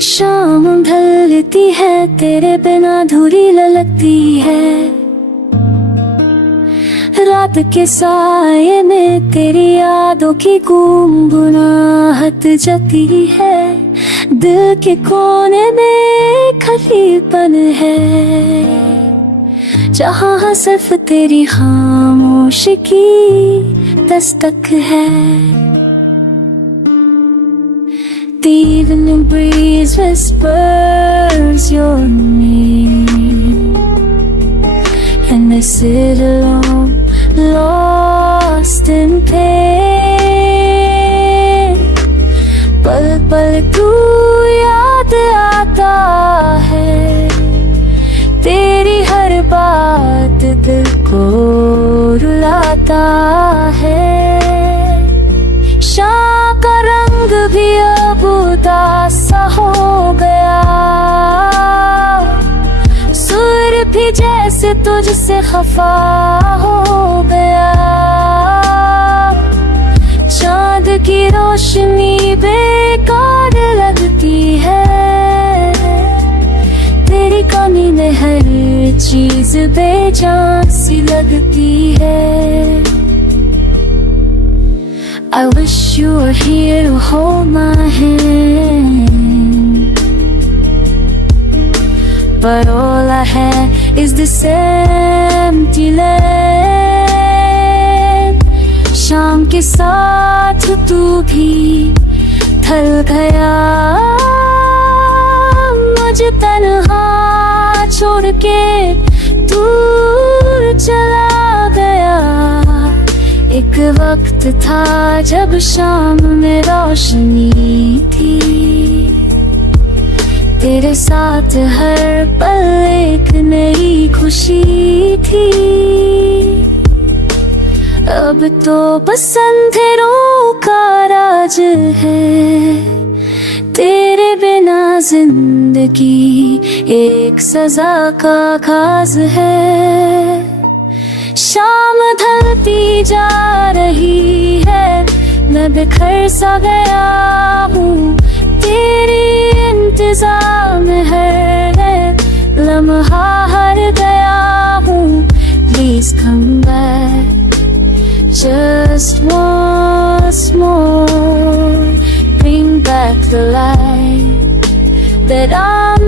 शाम ढलती है तेरे बिना अधूरी लगती है। रात के साये में तेरी यादों की गुनगुनाहट जती है। दिल के कोने में खालीपन है, जहाँ सिर्फ तेरी खामोशी की दस्तक है। The evening breeze whispers your name, and I sit alone, lost in pain. पल पल तू याद आता है, तेरी हर बात दिल को रुलाता है। शाम का रंग भी अब उदासा हो गया, सुर भी जैसे तुझसे खफा हो गया। चांद की रोशनी बेकार लगती है, तेरी कमी में हर चीज बेजान सी लगती है। I wish you were here to hold my hand, but all I have is this empty land. शाम के साथ तू भी ढल गया, मुझे तन्हा छोड़ के दूर चला गया। एक वक्त था जब शाम में रोशनी थी, तेरे साथ हर पल एक नई खुशी थी। अब तो बस अंधेरों का राज है, तेरे बिना जिंदगी एक सजा का घास है। शाम ढलती जा रही है, मैं बिखर सा गया हूँ तेरी इंतजार में हर लम्हा हर गया हूँ। Please come back just once more, bring back the light that I'm